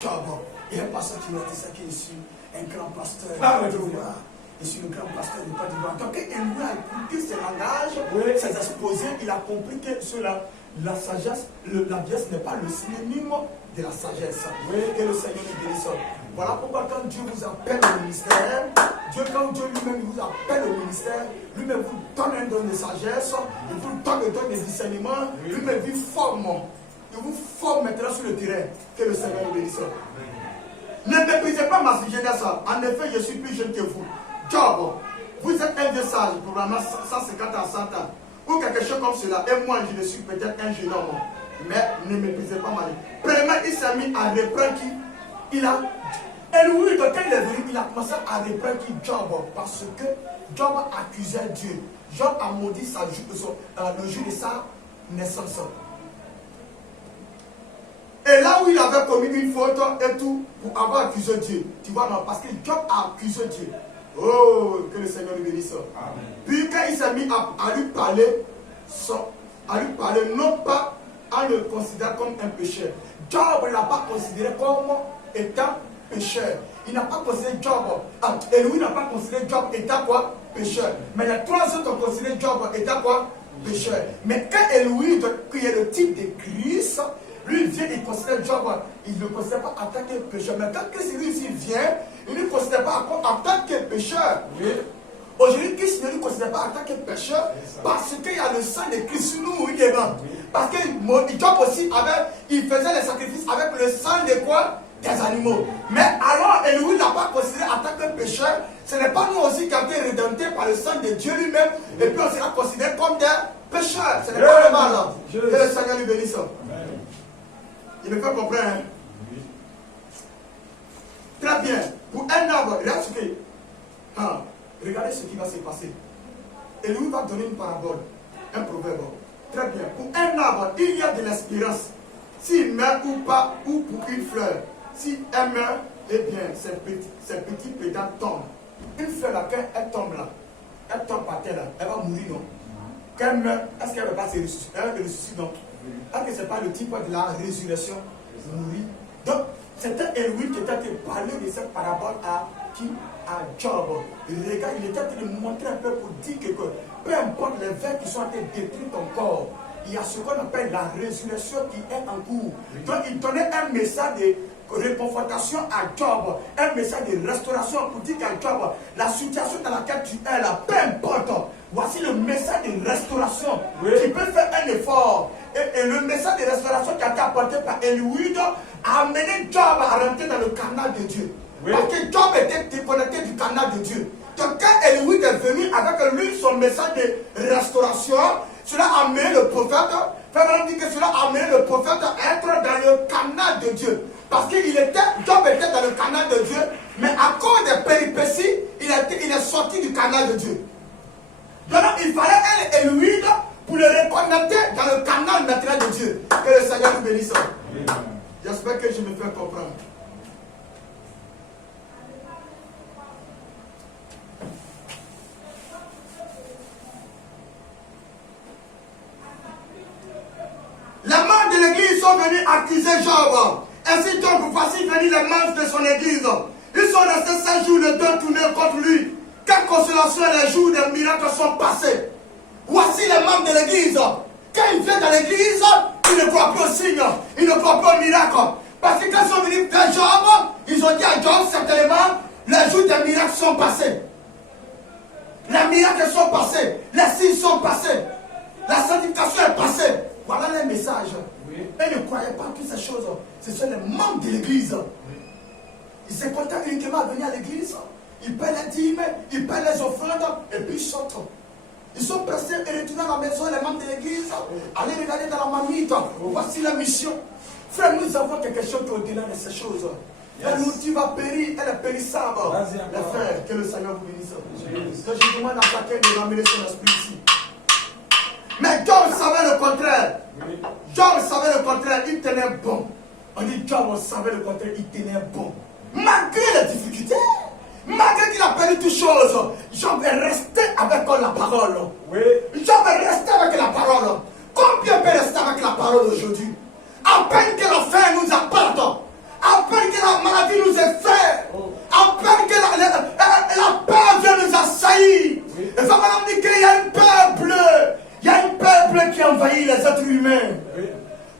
Job. Il y a un pasteur qui m'a dit ça, qui est ici, un grand pasteur. Je suis le grand pasteur du Côte d'Ivoire. Donc, il a écouté ses langages, ses exposés, il a compris que cela, la sagesse, la vieillesse n'est pas le synonyme de la sagesse. Et le Seigneur nous bénisse. Voilà pourquoi quand Dieu vous appelle au ministère, quand Dieu lui-même vous appelle au ministère, lui-même vous donne un don de sagesse, il vous donne un don de discernement, lui-même vous forme. Il vous forme maintenant sur le terrain. Que le Seigneur nous bénisse. Ne méprisez pas ma jeunesse. En effet, je suis plus jeune que vous. Job, vous êtes un vieux sage, probablement 150 à 100 ans, ou quelque chose comme cela, et moi je suis peut-être un jeune homme, mais ne méprisez pas ma vie. Premièrement, il s'est mis à reprendre qui il a. Et lui, quand il est venu, il a commencé à reprendre qui Job, parce que Job accusait Dieu. Job a maudit le jour de sa naissance. Et là où il avait commis une faute et tout, pour avoir accusé Dieu, tu vois, non, parce que Job a accusé Dieu. Oh, que le Seigneur nous bénisse. Puis quand il s'est mis à lui parler, non pas en le considérant comme un pécheur. Job ne l'a pas considéré comme étant pécheur. Il n'a pas considéré Job, et lui n'a pas considéré Job étant quoi? Pécheur. Mais les trois autres ont considéré Job étant quoi? Pécheur. Mais quand Elohim, qui est le type de Christ, lui vient, il considère Job, il ne considère pas en tant que pécheur. Mais quand Christ lui vient, il ne considère pas en tant que pécheur. Aujourd'hui, Christ ne nous considère pas en tant que pécheur parce qu'il y a le sang de Christ sur nous, parce que Job aussi, il faisait les sacrifices avec le sang de quoi? Des animaux. Mais alors, Elohim n'a pas considéré en tant que pécheur. Ce n'est pas nous aussi qui avons été rédemptés par le sang de Dieu lui-même. Et puis on sera considéré comme des pécheurs. Ce n'est pas le mal. Que le Seigneur lui bénisse. Il me fait comprendre. Hein? Très bien. Pour un arbre, regardez ce qui va se passer. Et lui va donner une parabole, un proverbe. Très bien. Pour un arbre, il y a de l'espérance. S'il meurt ou pas, ou pour une fleur. Si elle meurt, eh bien, ses petits pétales tombent. Une fleur là, quand elle tombe là, elle tombe par terre là, elle va mourir, non? Quand elle meurt, est-ce qu'elle ne va pas se ressusciter? Elle ressuscite, non? Est-ce que ce n'est pas le type de la résurrection? Mourir. Donc, c'était Elohim qui était en train de parler de cette parabole à qui? À Job. Regarde, il était en train de montrer un peu pour dire que peu importe les vers qui sont en train de détruire ton corps, il y a ce qu'on appelle la résurrection qui est en cours. Donc, il donnait un message de réconfortation à Job, un message de restauration pour dire qu'à Job, la situation dans laquelle tu es là, peu importe, voici le message de restauration qui peut faire un effort. Et le message de restauration qui a été apporté par Elohim a amené Job à rentrer dans le canal de Dieu. Parce que Job était déconnecté du canal de Dieu. Donc quand Elohim est venu avec lui son message de restauration, cela a amené le prophète, dit que cela a amené le prophète à être dans le canal de Dieu. Parce que Job était dans le canal de Dieu, mais à cause des péripéties, il est sorti du canal de Dieu. Donc il fallait un Elohim pour le reconnecter dans le canal naturel de Dieu. Que le Seigneur nous bénisse. J'espère que je me fais comprendre. Les membres de l'église sont venus accuser Job. Ainsi donc, voici venir les membres de son église. Ils sont restés 7 jours de temps tournés contre lui. Quelle consolation les jours des miracles sont passés. Voici les membres de l'église. Quand ils viennent dans l'église, ils ne croient plus aux signes. Ils ne croient plus aux miracles. Parce que quand ils sont venus vers Job, ils ont dit à Job, certainement, les jours des miracles sont passés. Les miracles sont passés. Les signes sont passés. La sanctification est passée. Voilà les messages. Ils ne croyaient pas toutes ces choses. Ce sont les membres de l'église. Ils se contentent uniquement à venir à l'église. Ils paient les dîmes, ils paient les offrandes et puis ils sortent. Ils sont pressés et retournent à la maison, les membres de l'église. Allez regarder dans la marmite. Voici la mission. Frère, nous avons quelque chose qui est au-delà de ces choses. Elle nous dit va périr, elle est périssable. Les frères, que le Seigneur vous bénisse. Que je demande à chacun de ramener son esprit ici. Mais Job savait le contraire. Job savait le contraire, il tenait bon. On dit Job savait le contraire, il tenait bon. Malgré les difficultés, malgré qu'il a perdu toutes choses, Job est resté avec la parole. Job est resté avec la parole. Combien peut rester avec la parole aujourd'hui? À peine que la fin nous apporte, à peine que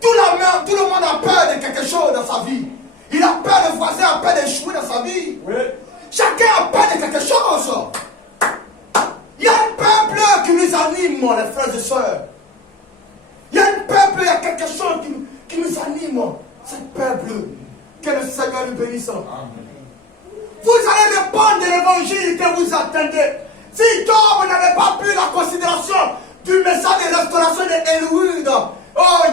Tout le monde a peur de quelque chose dans sa vie. Il a peur, le voisin a peur d'échouer dans sa vie. Chacun a peur de quelque chose. Il y a un peuple qui nous anime, les frères et sœurs. Il y a un peuple, il y a quelque chose qui nous anime. Ce peuple, que le Seigneur nous bénisse. Vous allez dépendre de l'évangile que vous attendez. Si toi, vous n'avez pas pris la considération du message de restauration de Elohim, Job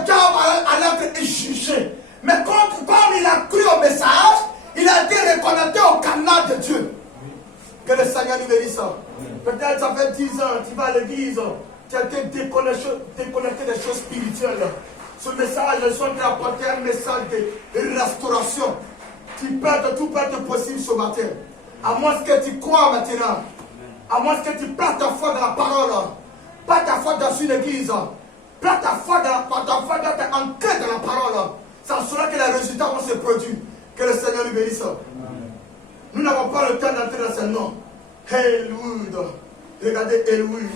allait être jugé. Mais comme il a cru au message, il a été reconnecté au canal de Dieu. Que le Seigneur nous bénisse. Peut-être ça fait 10 ans, tu vas à l'église, tu as été déconnecté des choses spirituelles. Ce message, je suis en train d'apporter un message de restauration. Tout peut être possible ce matin. À moins que tu crois maintenant. À moins que tu places ta foi dans la parole. Pas ta foi dans une église. Place ta foi ancrée dans la parole. Ça sera que les résultats vont se produire. Que le Seigneur nous bénisse. Nous n'avons pas le temps d'entrer dans ce nom. Elohim. Regardez Elohim.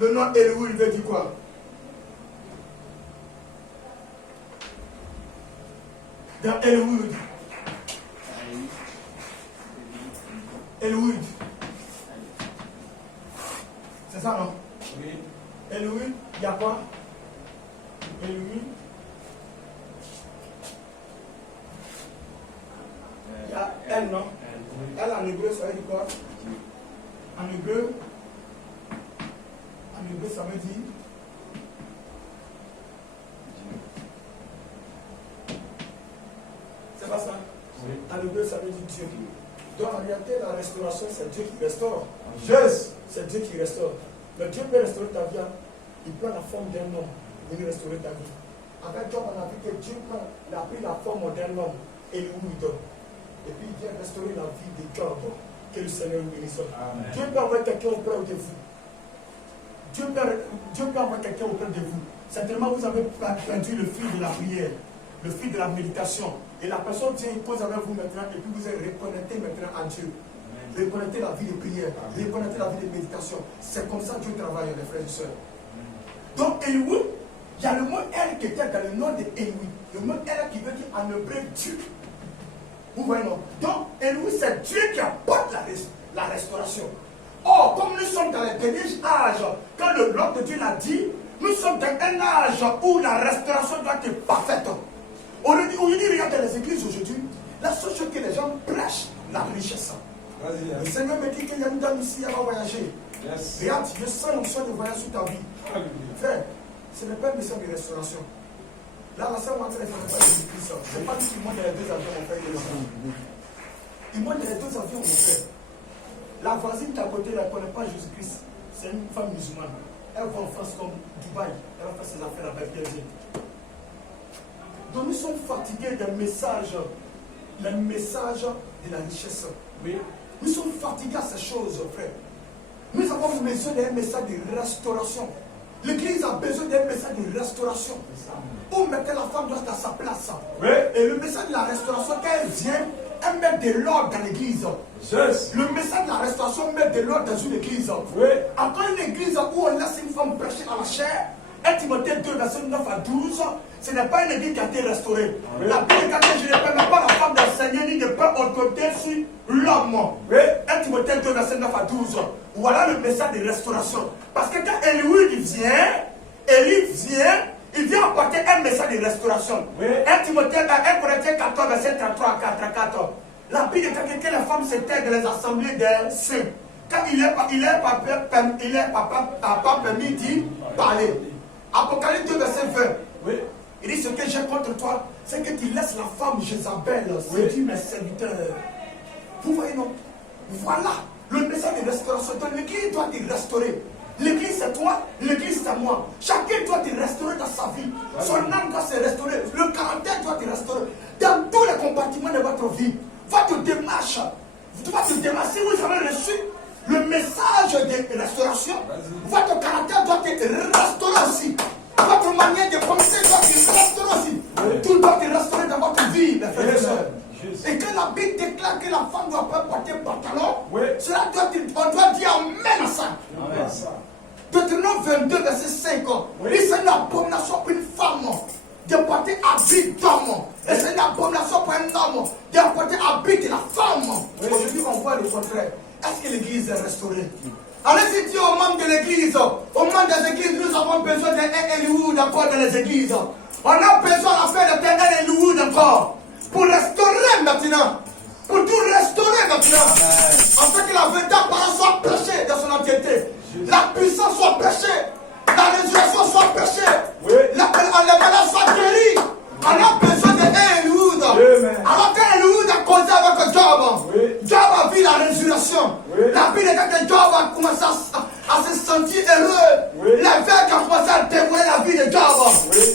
Le nom Elohim veut dire quoi? Dans Elohim. Elohim. C'est ça, non? Oui. Elohim, il y a quoi? Elohim. Il y a elle, non? Elle en hébreu, ça veut dire quoi? En hébreu, ça veut dire. C'est pas ça? Oui. En hébreu, ça veut dire Dieu. Donc en réalité, la restauration, c'est Dieu qui restaure. Yes. C'est Dieu qui restaure. Mais Dieu peut restaurer ta vie. Il prend la forme d'un homme pour lui restaurer ta vie. Avec Job, on a vu que Dieu a pris la forme d'un homme et lui donne. Et puis il vient restaurer la vie de Job. Que le Seigneur nous bénisse. Dieu peut envoyer quelqu'un auprès de vous. Dieu peut envoyer quelqu'un auprès de vous. Certainement, vous avez perdu le fil de la prière, le fil de la méditation. Et la personne vient, il pose avec vous maintenant, et puis vous êtes reconnecté maintenant à Dieu. Reconnecter la vie de prière, reconnecter la vie de méditation. C'est comme ça que Dieu travaille, mes frères et sœurs. Donc, Elohim, il y a le mot El qui était dans le nom de Elohim. Le mot El qui veut dire en hébreu Dieu. Vous voyez, non? Donc, Elohim, c'est Dieu qui apporte la restauration. Or, comme nous sommes dans les derniers âges, quand le bloc de Dieu l'a dit, nous sommes dans un âge où la restauration doit être parfaite. Aujourd'hui, regardez les églises aujourd'hui, la seule chose que les gens prêchent, la richesse. Le Seigneur me dit qu'il y a une dame ici, elle va voyager. Yes. Regarde, je sens l'onction de voyage sur ta vie. Frère, ce n'est pas un message de restauration. Là, la sœur m'a dit, elle ne pas Jésus-Christ. Je n'ai pas dit qu'il monte dans les deux avions, mon frère. Il monte dans les deux avions, mon frère. La voisine qui est à côté, elle ne connaît pas Jésus-Christ. C'est une femme musulmane. Elle va en France comme Dubaï. Elle va faire ses affaires avec plaisir. Donc nous sommes fatigués des messages, les messages de la richesse. Oui. Nous sommes fatigués à ces choses, frère. Nous avons besoin d'un message de restauration. L'église a besoin d'un message de restauration. Où mettre la femme doit être à sa place. Oui. Et le message de la restauration, quand elle vient, elle met de l'ordre dans l'église. Yes. Le message de la restauration met de l'ordre dans une église. Oui. Après une église où on laisse une femme prêcher à la chair, 1 Timothée 2, verset 9 à 12, ce n'est pas une église qui a été restaurée. Oui. La Bible dit, je ne permets pas la femme d'enseigner ni de pas autorité sur l'homme. Oui. 1 Timothée 2, verset 9 à 12. Voilà le message de restauration. Parce que quand Élie vient, il vient apporter un message de restauration. Oui. 1 Timothée 1 Corinthiens 14, verset 33 à 4. La Bible dit que les femmes s'étaient dans les assemblées des saints. Quand il est pas permis d'y parler. Apocalypse 2, verset 20. Oui. Il dit, ce que j'ai contre toi, c'est que tu laisses la femme Jézabel séduire mes serviteurs. Vous voyez, non? Voilà le message de restauration. Donc l'église doit te restaurer. L'église c'est toi, l'église c'est moi. Chacun doit te restaurer dans sa vie. Son âme doit se restaurer. Le caractère doit te restaurer. Dans tous les compartiments de votre vie. Votre démarche. Si vous avez reçu le message de restauration, votre caractère doit être restauré aussi. Votre manière de penser doit être restaurée aussi. Oui. Tout doit être restauré dans votre vie, mes frères et sœurs. Et que la Bible déclare que la femme ne doit pas porter pantalon, oui. Cela doit être, on doit dire amen à ça. Deutéronome 22, verset 5. Oui. C'est une abomination habite d'homme. Et c'est une abomination pour un homme d'apporter habite la femme. Aujourd'hui, on voit le contraire. Est-ce que l'église est restaurée? Allez-y dire aux membres de l'église, aux membres des églises, nous avons besoin d'un Eliud encore dans les églises. On a besoin en fait d'un Eliud encore pour restaurer maintenant. Pour tout restaurer maintenant. Afin que la véritable parole soit prêchée dans son entièreté. La puissance soit prêchée. La résurrection soit prêchée. Les malades soient guéris. On a besoin d'un Eliud. Alors qu'un Eliud a causé avec Job. Job a vu la résurrection. La Bible dit que Job a commencé à se sentir heureux. L'évêque a commencé à témoigner la vie de Job.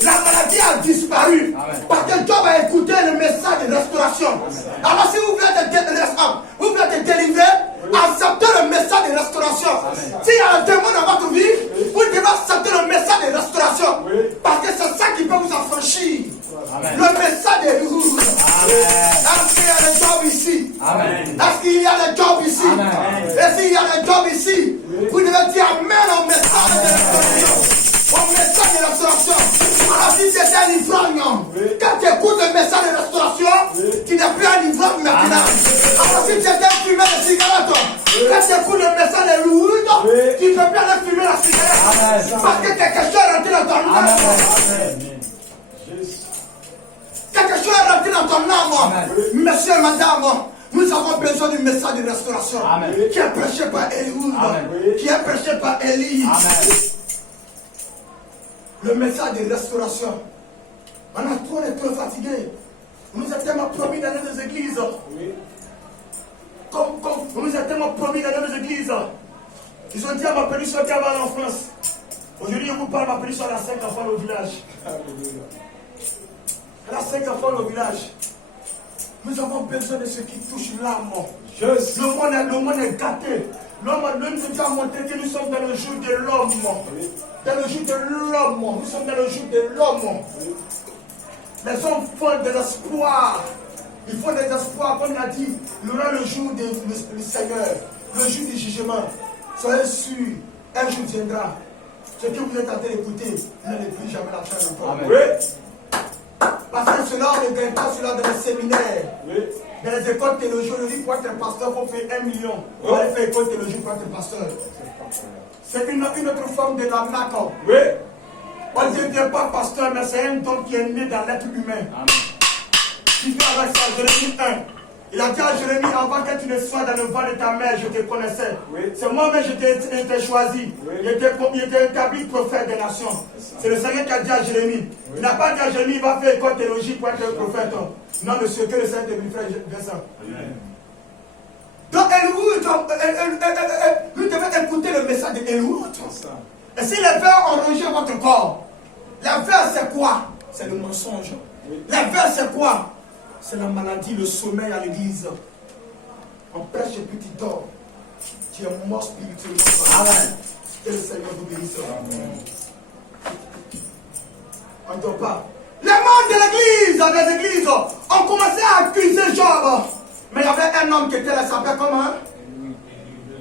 La maladie a disparu. Parce que Job a écouté le message de restauration. Alors si vous voulez être délivré, acceptez le message de restauration. S'il y a un démon dans votre vie, vous devez accepter le message de restauration. Parce que c'est ça qui peut vous affranchir. Le message de Eliud. Est-ce qu'il y a des jobs ici? Est-ce qu'il y a des jobs ici? Et s'il y a des jobs ici, vous devez dire Amen au message de restauration. Au message de restauration. Alors si tu es un ivrogne, quand tu écoutes le message de restauration, tu n'es plus un ivrogne maintenant. Alors si tu es un fumeur de cigarette, quand tu écoutes le message de Eliud, tu ne peux plus aller fumer la cigarette. Parce que quelque chose est rentré dans ton âme. Quelque chose est rentré dans ton âme. Monsieur et madame, nous avons besoin du message de restauration. Qui est prêché par Eliud, qui est prêché par Élie. Le message de restauration. On est trop fatigué. On nous a tellement promis dans nos églises. Comme on nous a tellement promis dans nos églises. Ils ont dit à ma péninsule qui va en France. Aujourd'hui, on vous parle de ma péninsule à la 5 enfants au village. Elle a 5 enfants au village. Nous avons besoin de ce qui touche l'âme. Le monde est gâté. L'homme nous a montré que nous sommes dans le jour de l'homme. Dans le jour de l'homme. Nous sommes dans le jour de l'homme. Les hommes font de l'espoir. Ils font des espoirs, comme il a dit. Il y aura le jour du Seigneur. Le jour du jugement. Soyez sûrs, un jour viendra. Ce que vous êtes en train d'écouter, vous n'allez plus jamais la faire encore. Parce que cela, on ne gagne pas cela dans les séminaires. Dans les écoles théologiques, on dit pour être pasteur, il faut faire 1 million. On va aller faire école théologique pour être pasteur. C'est une autre forme de l'arnaque. On ne devient pas pasteur, mais c'est un don qui est né dans l'être humain. Qui vit avec ça, Jérémie 1. Il a dit à Jérémie, avant que tu ne sois dans le ventre de ta mère, je te connaissais. C'est moi-même je t'ai choisi. Il était établi prophète des nations. C'est le Seigneur qui a dit à Jérémie. Il n'a pas dit à Jérémie, il va faire école théologique pour être un prophète. Non, monsieur, que le Seigneur te lui fasse ça. Donc, vous devez écouter le message de Eliud. Et si les vers ont rongé votre corps, les vers c'est quoi? C'est le mensonge. Les vers c'est quoi? C'est la maladie, le sommeil à l'église. On prêche et puis tu dors. Tu es mort spirituellement. Amen. Que le Seigneur vous bénisse. On ne dort pas. Les membres de l'église, des églises, ont commencé à accuser Job. Mais il y avait un homme qui était là, il s'appelle comment?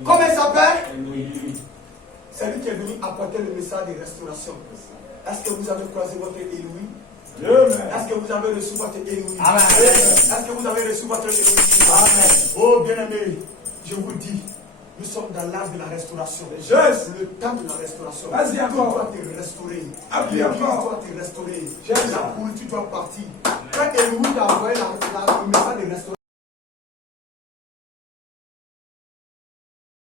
Comment il s'appelle? C'est lui qui est venu apporter le message de restauration. Est-ce que vous avez croisé votre Élie? Est-ce que vous avez reçu votre Élie? Est-ce que vous avez reçu votre Élie? Oh bien-aimé, je vous dis, nous sommes dans l'âge de la restauration. Le temps de la restauration. Vas-y encore. Tu dois te restaurer. Appuie encore. Tu dois te restaurer. La pourriture doit partir. Quand Eliud a envoyé le message de restauration,